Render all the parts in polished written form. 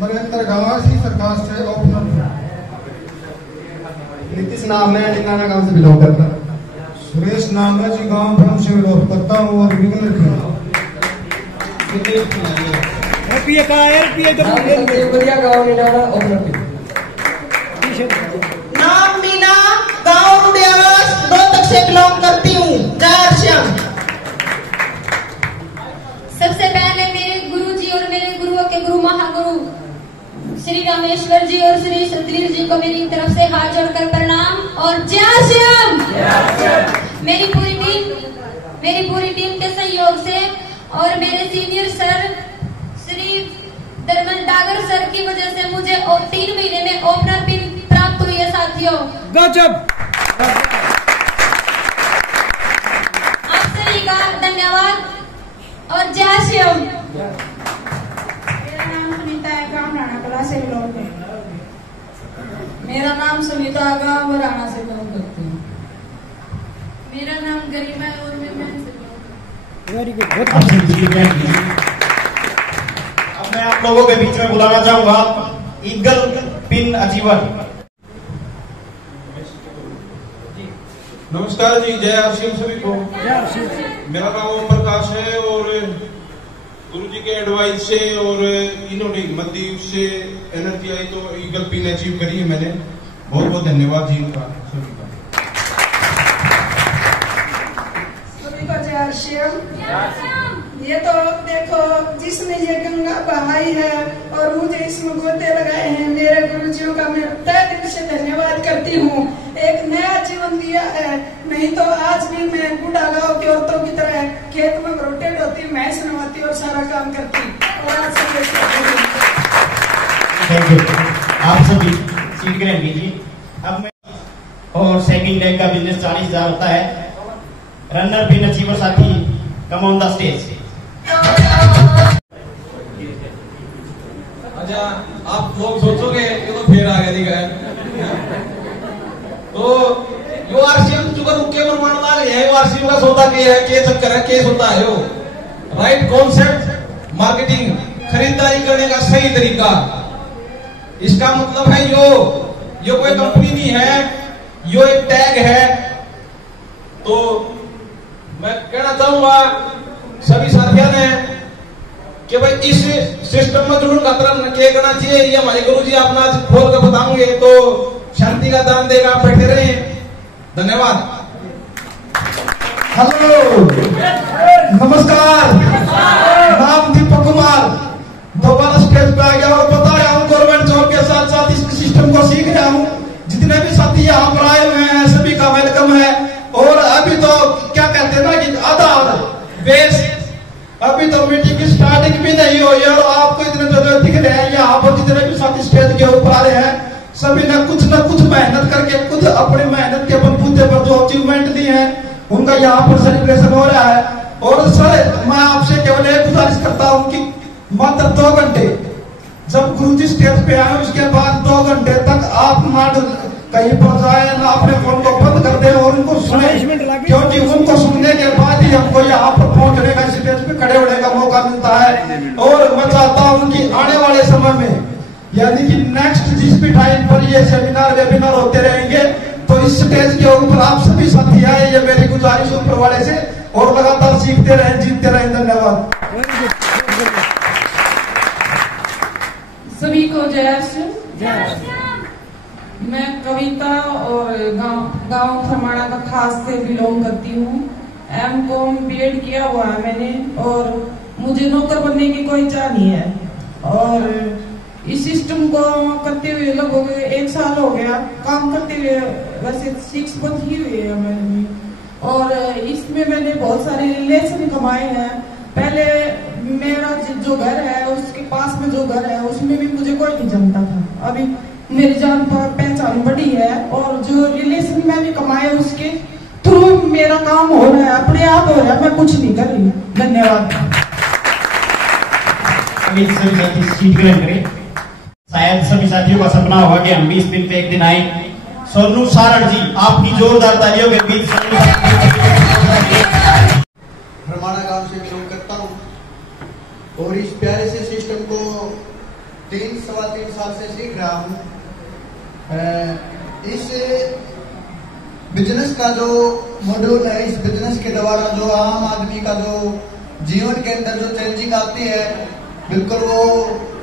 नरेंद्र गांवासी सरकार से ओपनर। नीतीश नाम है, टिकाना गांव से बिलोंग करता हूँ। सुरेश नाम है जी, गांव भ्रम से बिलोंग करता हूँ और बिगनर नाम मीना, गांव रुडियावास, रोहतक से बिलोंग करती हूँ। जय श्याम। सबसे पहले मेरे गुरु जी और मेरे गुरुओं के गुरु महागुरु श्री रामेश्वर जी और श्री सतवीर जी को मेरी तरफ से हाथ जोड़कर प्रणाम और जय श्याम। मेरी पूरी टीम के सहयोग से और मेरे senior sir Shri Dharman Dagar sir की वजह से मुझे 3 महीने में ओपनर पिन प्राप्त हुई है साथियों। गजब। आप सभी का धन्यवाद और जय श्याम। मेरा नाम सुनीता है, गांव राणा कला से बिलोंग करती हूँ। मेरा नाम सुनीता है, गांव राणा से बिलोंग करती हूँ। मेरा नाम गरिमा है और मैं से बिलोंग करती हूँ। Very good. अब मैं आप लोगों के बीच में बुलाना चाहूंगा ईगल पिन अचीवर। नमस्कार जी, जय आरसीएम सभी को। मेरा नाम ओम प्रकाश है और गुरु जी के एडवाइस से और इन्होंने मध्य से एनर्जी आई तो ईगल पिन अचीव करी है मैंने। बहुत बहुत धन्यवाद जी उनका सभी का। सभी को जय श्याम। ये तो देखो, जिसने ये गंगा बहाई है और मुझे इसमें गोते लगाए हैं, मेरे गुरुजियों का मैं तहे दिल से धन्यवाद करती हूँ। एक नया जीवन दिया है, नहीं तो आज भी मैं बूढ़ा गांव की औरतों की तरह खेत में रोटेट होती, भैंस नवाती और सारा काम करती। और आज थैंक यू। आप सभी सीट ग्रहण कीजिए। अब मैं और सेकंड लेग का बिजनेस 40,000 होता है। रनर पिन अचीवर साथी कम ऑन द स्टेज। अच्छा, आप लोग सोचोगे ये तो फिर आगे दिखा है तो यो आरसीएम चुका रुके बनवाना लाग है। यो आरसीएम का सौदा के चक्कर है, केस होता है। यो राइट कॉन्सेप्ट, मार्केटिंग, खरीदारी करने का सही तरीका। इसका मतलब है यो कोई कंपनी नहीं है, यो एक टैग है। तो मैं कहना चाहूंगा सभी साथियों ने कि भाई इस सिस्टम में जुड़ने का तरह क्या करना चाहिए, ये हमारे गुरुजी अपना खोल कर बताएंगे तो शांति का दान देगा। आप बैठे रहे। धन्यवाद। हेलो, नमस्कार। नाम दीपक कुमार, दोबारा स्टेज पे आ गया और बताया हूँ गवर्नमेंट जॉब के साथ साथ इस सिस्टम को सीख रहा हूँ। जितने भी साथी यहाँ पर आए हुए हैं सभी का वेलकम है। और अभी तो क्या कहते हैं ना कि आधा बेस, अभी तो मीटिंग की स्टार्टिंग भी नहीं हुई है और आपको इतने जो दिख रहे हैं यहाँ पर जितने भी साथी स्टेज के ऊपर आ रहे हैं, सभी ने कुछ न कुछ मेहनत करके खुद अपनी मेहनत के बलबूते पर जो अचीवमेंट दी है उनका यहाँ पर सेलिब्रेशन हो रहा है। और सर, मैं आपसे केवल एक गुजारिश करता हूँ कि मात्र 2 घंटे जब गुरुजी स्टेज पे आए उसके बाद 2 घंटे तक आप ना कहीं पर जाए, ना अपने फोन को बंद कर दे और उनको सुने, क्योंकि उनको सुनने के बाद ही हमको यहाँ पर पहुंचने का, स्टेज पे खड़े होने का मौका मिलता है। और मैं चाहता हूँ कि आने वाले समय में यानी कि नेक्स्ट जिस भी टाइम पर ये सेमिनार वेबिनार होते रहेंगे तो इस स्टेज के ऊपर आप सभी साथी आए, ये मेरी गुजारिश ऊपर वाले से, और लगातार सीखते रहे, जीतते रहे। धन्यवाद। सभी को जय श्याम। मैं कविता और गांव खरमाणा का खास से बिलोंग करती हूँ। M.Com B.Ed किया हुआ है मैंने और मुझे नौकर बनने की कोई चाह नहीं है। और इस सिस्टम को करते हुए लगभग 1 साल हो गया काम करते हुए, वैसे 6 मंथ ही हुए हैं मैंने। और इसमें मैंने बहुत सारे रिलेशन कमाए हैं। पहले मेरा जो घर है उसके पास में जो घर है उसमें भी मुझे कोई नहीं जानता था। अभी मेरी जान पहचान बड़ी है और जो रिलेशन में भी कमाए उसके थ्रू मेरा काम हो रहा है, अपने आप हो रहा है, मैं कुछ नहीं कर रही। धन्यवाद। सभी साथी सीट ग्रहण करें। शायद सभी साथियों का सपना होगा कि हम भी इस दिन पे एक दिन आए। सोनू सारण जी, आपकी जोरदार तालियों के बीच। हरमाना गांव से बिलोंग करता हूँ और इस प्यारे से सिस्टम को 3 सवा साल से सीख रहा हूँ। इस बिजनेस का जो मॉड्यूल है, इस बिजनेस के द्वारा जो आम आदमी का जो जीवन के अंदर जो चेंजिंग आती है, बिल्कुल वो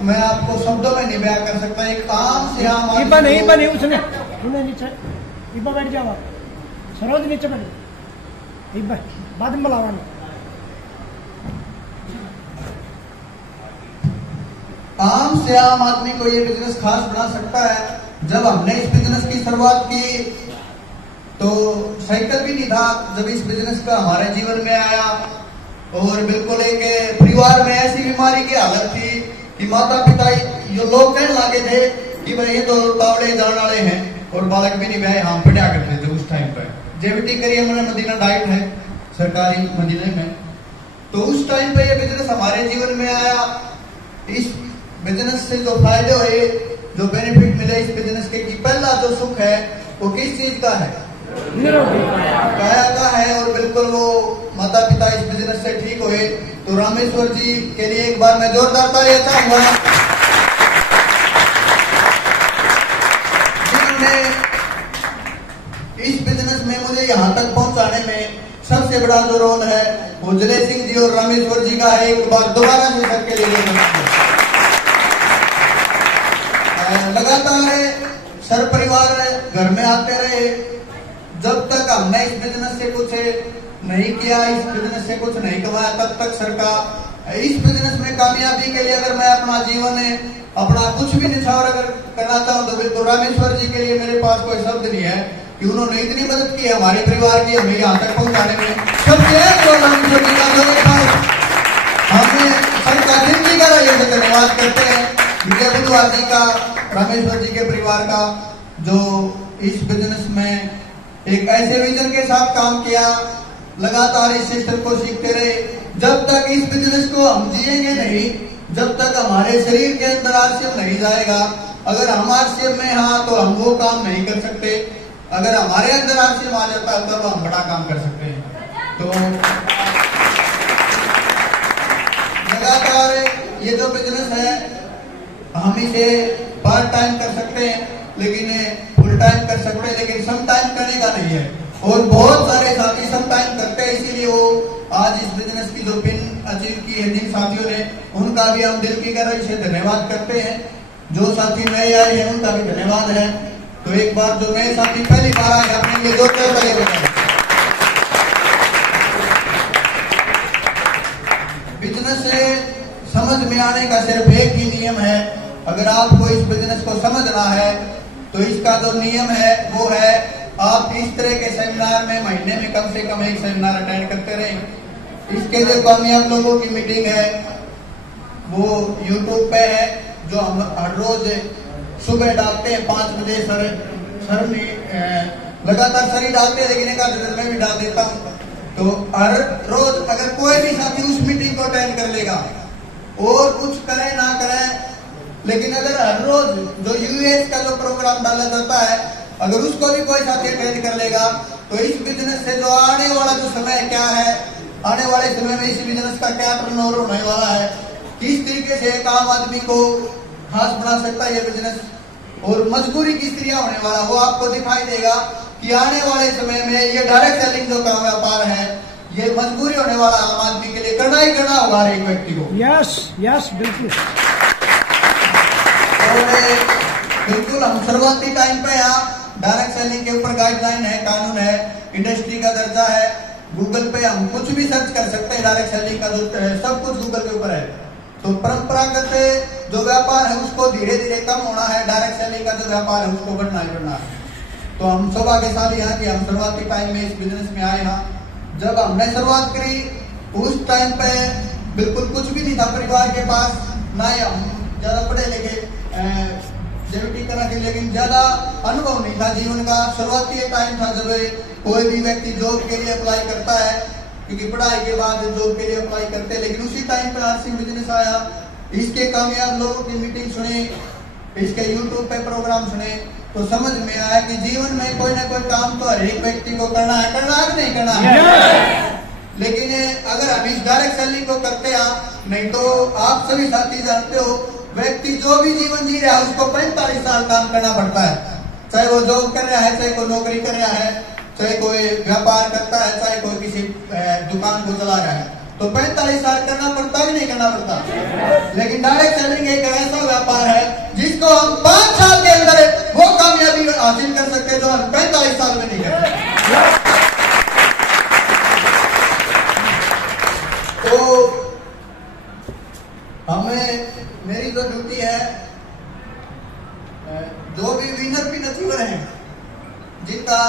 मैं आपको शब्दों में नहीं बयां कर सकता। एक आम से आम आदमी उसने नीचे इब्बा बैठ जाओ, सरोज नीचे बैठ इब्बा बाद में बुलावा। आम से आम आदमी को ये बिजनेस खास बना सकता है। जब हमने इस बिजनेस की शुरुआत की तो साइकिल भी नहीं था। जब इस बिजनेस का हमारे जीवन में आया और बिल्कुल एक परिवार में ऐसी बीमारी की हालत थी कि माता पिता ये लोग कहने लगे थे कि भाई ये तो तावड़े जाने वाले हैं और बालक भी नहीं भाई हम पढ़ा करते थे उस टाइम पर। जेविटी करिए मैंने मदीना डाइट है सरकारी मदीने में, तो उस टाइम पे ये बिजनेस हमारे जीवन में आया। इस बिजनेस से जो फायदे हुए, जो बेनिफिट मिले इस बिजनेस के, कि पहला जो सुख है वो किस चीज का है? काया का है। और बिल्कुल वो माता पिता इस बिजनेस से ठीक हुए। तो रामेश्वर जी के लिए एक बार मैं जोरदार तालियां चाहूंगा, जिन्होंने इस बिजनेस में मुझे यहाँ तक पहुंचाने में सबसे बड़ा जो रोल है वो जले सिंह जी और रामेश्वर जी का है। एक बार दोबारा से सबके लिए लगातार सर परिवार घर में आते रहे। जब तक हमने इस बिजनेस से कुछ नहीं किया, इस बिजनेस से कुछ नहीं कमाया, तब तक सर का इस बिजनेस में कामयाबी के लिए अगर मैं अपना जीवन अपना कुछ भी निछावर अगर करना चाहूँ तो बिल्कुल रामेश्वर जी के लिए मेरे पास कोई शब्द नहीं है कि उन्होंने इतनी मदद की हमारे परिवार की हमें यहाँ तक पहुंचाने में। सबसे रामेश्वर जी का हमने सर का जिंदगी का धन्यवाद करते हैं। विजय बुधवार जी का, रामेश्वर जी के परिवार का, जो इस बिजनेस में एक ऐसे विजन के साथ काम किया, लगातार इस सिस्टम को सीखते रहे। जब तक इस बिजनेस को हम जिएंगे नहीं, जब तक हमारे शरीर के अंदर आरसीएम नहीं जाएगा, अगर हम आरसीएम में हाँ तो हम वो काम नहीं कर सकते। अगर हमारे अंदर आरसीएम आ जाता है तब हम बड़ा काम कर सकते हैं। तो लगातार ये जो बिजनेस है हम इसे पार्ट टाइम कर सकते हैं, लेकिन फुल टाइम कर सकते हैं, लेकिन सम टाइम करने का नहीं है। और बहुत सारे साथी सम टाइम करते हैं, इसीलिए वो आज इस बिजनेस की जो पिन अचीव की है जिन साथियों ने, उनका भी हम दिल की गहराई से धन्यवाद करते हैं। जो साथी नए आए हैं उनका भी धन्यवाद है। तो एक बार जो नए साथी पहली बार आए अपने लिए दो बिजनेस से समझ में आने का सिर्फ एक ही नियम है। अगर आपको इस बिजनेस को समझना है तो इसका जो नियम है वो है आप इस तरह के सेमिनार में महीने में कम से कम एक सेमिनार अटेंड करते रहें। इसके जो कामयाब लोगों की मीटिंग है वो यूट्यूब पे है, जो हम हर रोज सुबह डालते हैं 5 बजे। सर ने लगातार सर ही डालते हैं, लेकिन एक आध दिन में भी डाल देता हूँ। तो हर रोज अगर कोई भी साथी उस मीटिंग को अटेंड कर लेगा और कुछ करे ना करे, लेकिन अगर हर रोज जो यूएस का जो प्रोग्राम डाला जाता है अगर उसको भी कोई साथी अटेंड कर लेगा तो इस बिजनेस से जो आने वाला जो समय क्या है, आने वाले समय में इस बिजनेस का क्या टर्नओवर होने वाला है, किस तरीके से एक आम आदमी को खास बना सकता है ये बिजनेस, और मजबूरी किस तरह होने वाला वो आपको दिखाई देगा कि आने वाले समय में ये डायरेक्ट सेलिंग जो का व्यापार है ये मजबूरी होने वाला आम आदमी के लिए करना ही करना होगा हर एक व्यक्ति को। यस बिल्कुल। और बिल्कुल हम शुरुआती टाइम पे यहाँ डायरेक्ट सेलिंग के ऊपर गाइडलाइन है, कानून है, इंडस्ट्री का दर्जा है। गूगल पे हम कुछ भी सर्च कर सकते हैं, डायरेक्ट सेलिंग का जो सब कुछ गूगल के ऊपर है। तो परंपरागत जो व्यापार है उसको धीरे धीरे कम होना है, डायरेक्ट सेलिंग का जो व्यापार है उसको बढ़ना ही बढ़ना है। तो हम सौभाग्यशाली हैं कि हम शुरुआती टाइम में इस बिजनेस में आए हैं। जब हमने शुरुआत करी उस टाइम पे बिल्कुल कुछ भी नहीं था परिवार के पास, ना ही हम ज्यादा पढ़े लिखे जेविटी करा के, लेकिन ज्यादा अनुभव नहीं था जीवन का। शुरुआती टाइम था जब कोई भी व्यक्ति जॉब के लिए अप्लाई करता है, क्योंकि पढ़ाई के बाद जॉब के लिए अप्लाई करते हैं, लेकिन उसी टाइम पे आरसी बिजनेस आया। इसके कामयाब लोगों की मीटिंग सुनी, इसके यूट्यूब पे प्रोग्राम सुने, तो समझ में आया कि जीवन में कोई ना कोई काम तो हर एक व्यक्ति को करना है कि नहीं करना है। लेकिन अगर हम इस डायरेक्ट सेलिंग को करते हैं, नहीं तो आप सभी साथी जानते हो व्यक्ति जो भी जीवन जी रहा है उसको 45 साल काम करना पड़ता है, चाहे वो जॉब कर रहा है, चाहे कोई नौकरी कर रहा है, चाहे कोई व्यापार करता है, चाहे कोई किसी दुकान को चला रहा है, तो 45 साल करना पड़ता भी नहीं करना पड़ता। लेकिन डायरेक्ट सेलिंग एक ऐसा व्यापार है जिसको हम 5 साल के अंदर वो कामयाबी हासिल कर सकते हैं जो हम 45 साल में नहीं करते। तो हमें मेरी जो ड्यूटी है, जो भी विनर पिन अचीवर हैं जिनका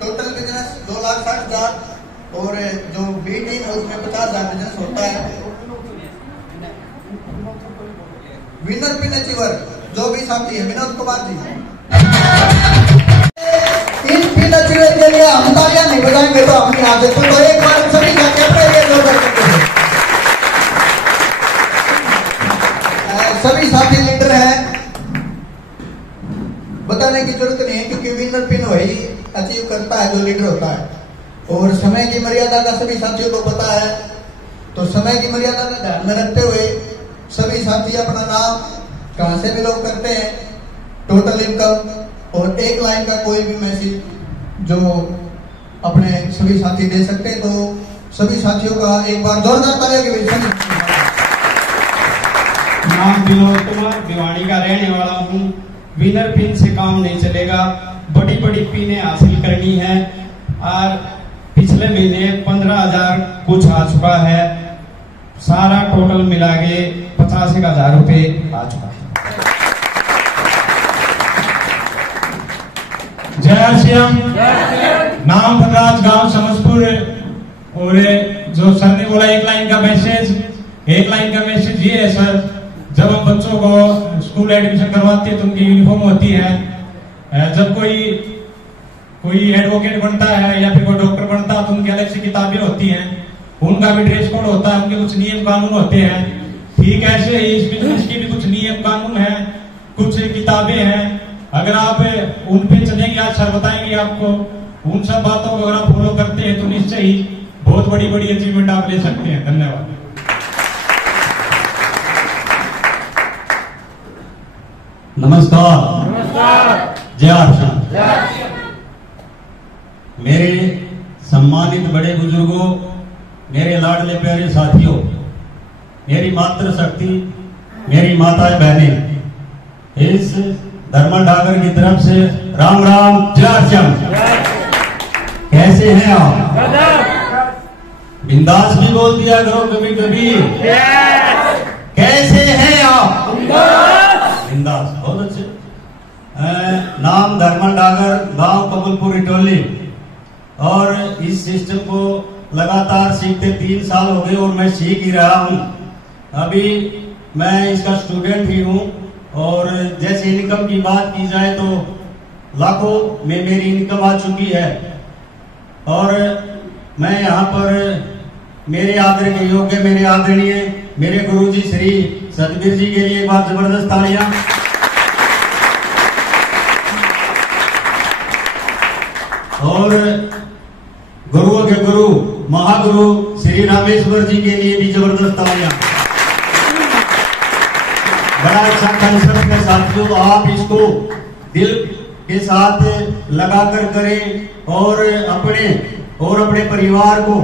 टोटल बिजनेस 2,60,000 और जो बी टीम है उसमें 50,000 बिजनेस होता है, विनर पिन अचीवर जो भी साथी है, विनोद कुमार जी, इन पिन अचीवर के लिए हम तालियां नहीं बजाएंगे तो हम यहाँ से तो एक बार सभी का कैप्टन जो कर सकते हैं। सभी साथी लीडर हैं, बताने की जरूरत नहीं है क्योंकि विनर पिन वही अचीव करता है जो लीडर होता है। और समय की मर्यादा का सभी साथियों को पता है, तो समय की मर्यादा को ध्यान में रखते हुए सभी साथी अपना नाम कहां से बिलोंग करते हैं, टोटल इनकम और एक लाइन का कोई भी मैसेज जो अपने सभी साथी दे सकते हैं। तो सभी साथियों का एक बार जोरदार तालियों की विनती। नाम विनोद कुमार, भिवाड़ी का रहने वाला हूँ। विनर पिन से काम नहीं चलेगा, बड़ी बड़ी पिनें हासिल करनी है। और पिछले महीने 15,000 कुछ आ चुका है, सारा टोटल मिला के 85,000 रुपए आ चुका है। जय श्याम। नाम भद्राज, गांव समझपुर। और जो सर ने बोला एक लाइन का मैसेज ये है सर, जब हम बच्चों को स्कूल एडमिशन करवाते हैं तो उनकी यूनिफॉर्म होती है। जब कोई एडवोकेट बनता है या फिर कोई डॉक्टर बनता है तो उनकी अलग से किताबें होती हैं, उनका भी ड्रेस कोड होता है, उनके कुछ नियम कानून होते हैं। ठीक ऐसे ही इस बिजनेस के भी कुछ नियम कानून है, कुछ किताबें हैं। अगर आप उन पे चलेंगे, आज सर बताएंगे आपको, उन सब बातों को अगर आप फॉलो करते हैं तो निश्चय ही बहुत बड़ी बड़ी अचीवमेंट आप ले सकते हैं। धन्यवाद। नमस्कार। जय श्याम। मेरे सम्मानित बड़े बुजुर्गों, मेरे लाडले प्यारे साथियों, मेरी मातृ शक्ति, मेरी माताएं बहनें, इस धर्मल डागर की तरफ से राम राम, जय श्याम। कैसे हैं आप? बिंदास भी बोल दिया करो कभी कभी। कैसे हैं आप? बिंदास, बहुत अच्छे। नाम धर्मल डागर, गांव कबूलपुर इटोली। और इस सिस्टम को लगातार सीखते 3 साल हो गए और मैं सीख ही रहा हूं। अभी मैं इसका स्टूडेंट ही हूं। और जैसे इनकम की बात की जाए तो लाखों में मेरी इनकम आ चुकी है। और मैं यहाँ पर मेरे आदर के योग्य, मेरे आदरणीय, मेरे गुरुजी श्री सतबीर जी के लिए एक बार जबरदस्त तालियां। और गुरुओं के गुरु महागुरु श्री रामेश्वर जी के लिए भी जबरदस्त तालियां। बड़ा अच्छा कंसेप्ट है साथियों, आप इसको दिल के साथ लगाकर करें और अपने परिवार को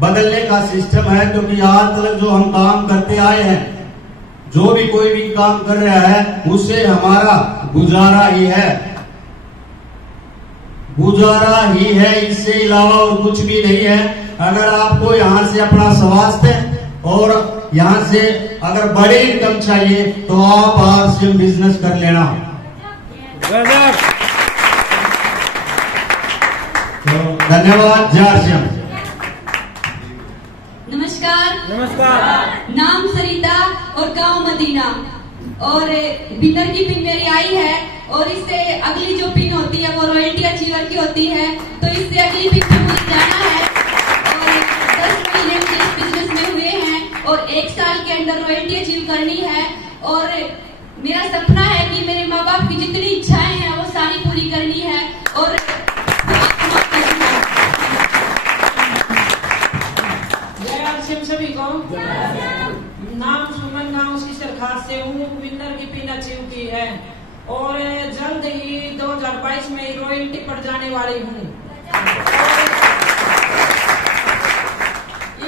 बदलने का सिस्टम है। क्योंकि आज तक जो हम काम करते आए हैं, जो भी कोई भी काम कर रहा है, उससे हमारा गुजारा ही है, इससे अलावा और कुछ भी नहीं है। अगर आपको यहाँ से अपना स्वास्थ्य और यहाँ से अगर बड़ी इनकम चाहिए तो आप आरसीएम बिजनेस कर लेना। तो धन्यवाद। जय आरसीएम। नमस्कार। नाम सरिता और गांव मदीना। और विनर की पिन मेरी आई है और इससे अगली जो पिन होती है वो रॉयल्टी अचीवर की होती है। तो इससे अगली पिन पे मुझे जाना है और 10 महीने मुझे इस बिजनेस में हुए हैं और 1 साल के अंदर रॉयल्टी अचीव करनी है। और मेरा सपना है कि मेरे माँ बाप की जितनी इच्छाएं हैं वो सारी पूरी करनी है। और सभी को नाम सुमन, गांव सीसरखास से हूँ। विनर की पिन अचीव की है और जल्द ही 2022 में रॉयल्टी पर जाने वाली हूँ।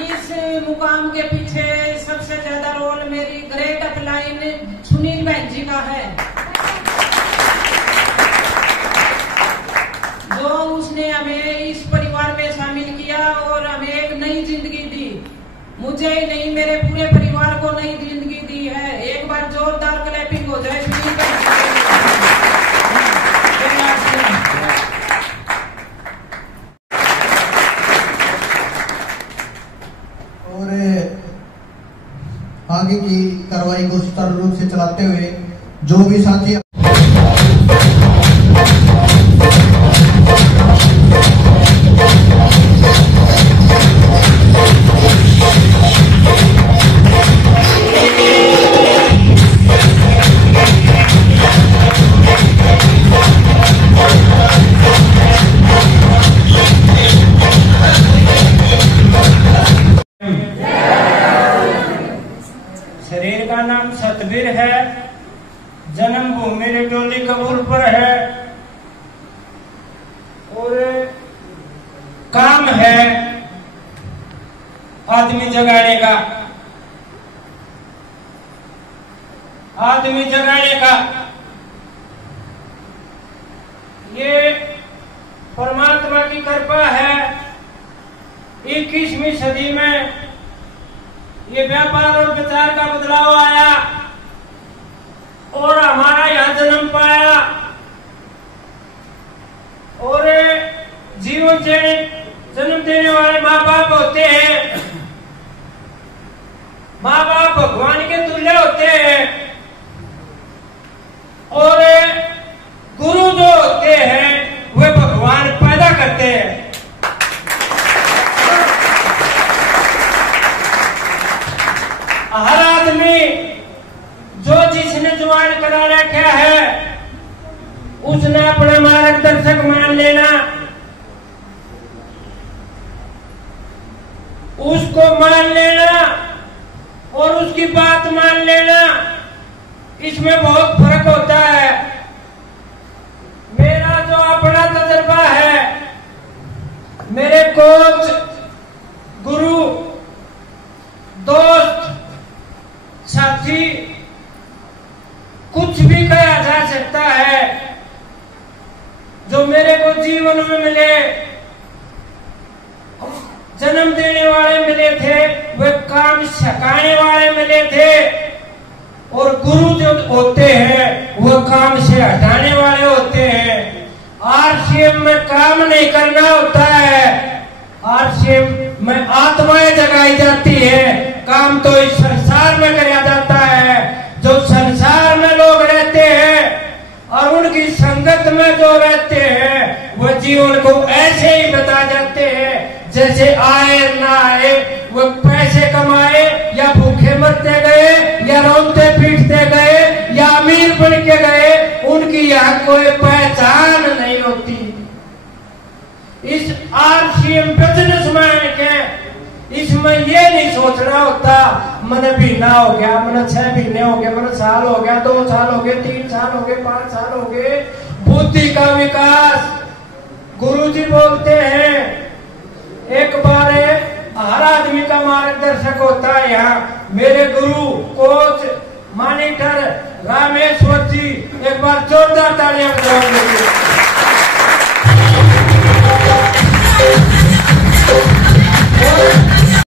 इस मुकाम के पीछे सबसे ज्यादा रोल मेरी ग्रेट अपलाइन सुनील बहन जी का है, जो उसने हमें इस परिवार में शामिल किया और हमें एक नई जिंदगी दी। मुझे ही नहीं, मेरे पूरे परिवार को नई जिंदगी दी है। एक बार जोरदार क्लैपिंग हो जाए सुनील बहन जी। और आगे की कार्रवाई को सुचारू रूप से चलाते हुए जो भी साथी शरीर का नाम सतबीर है, जन्मभूमि रिटोली कबूलपुर है और काम है आदमी जगाने का। आदमी जगाने का ये परमात्मा की कृपा है। 21वीं सदी में ये व्यापार और विचार का बदलाव आया और हमारा यहाँ जन्म पाया और जीवन जन्म देने वाले माँ बाप होते हैं। माँ बाप भगवान के तुल्य होते हैं और गुरु जो होते हैं वे भगवान पैदा करते हैं। हर आदमी जो जिसने जुबान करा रखा है उसने अपना मार्गदर्शक मान लेना, उसको मान लेना और उसकी बात मान लेना, इसमें बहुत फर्क होता है। मेरा जो अपना तजुर्बा है, मेरे कोच, गुरु, दोस्त, साथी, कुछ भी कहा जा सकता है, जो मेरे को जीवन में मिले, जन्म देने वाले मिले थे, वे काम सिखाने वाले मिले थे और गुरु जो होते हैं वो काम से हटाने वाले होते हैं। आरसीएम में काम नहीं करना होता है, आरसीएम में आत्माएं जगाई जाती है। काम तो इस संसार में किया जाता है। जो संसार में लोग रहते हैं और उनकी संगत में जो रहते हैं वो जीवन को ऐसे ही बता जाते हैं जैसे आए ना आए, वो पैसे कमाए या भूखे मरते गए या रोते पीटते गए या अमीर बन के गए, उनकी यहाँ कोई पहचान नहीं होती। इस आरसीएम बिजनेसमैन के इसमें ये नहीं सोचना होता मैंने महीना हो गया, मैंने 6 महीने हो गए, मैंने साल हो गया, 2 साल हो गए, 3 साल हो गए, 5 साल हो गए। बुद्धि का विकास गुरुजी बोलते हैं। एक बार हर आदमी का मार्गदर्शक होता है। यहाँ मेरे गुरु, कोच, मॉनिटर रामेश्वर जी, एक बार जोरदार तालियां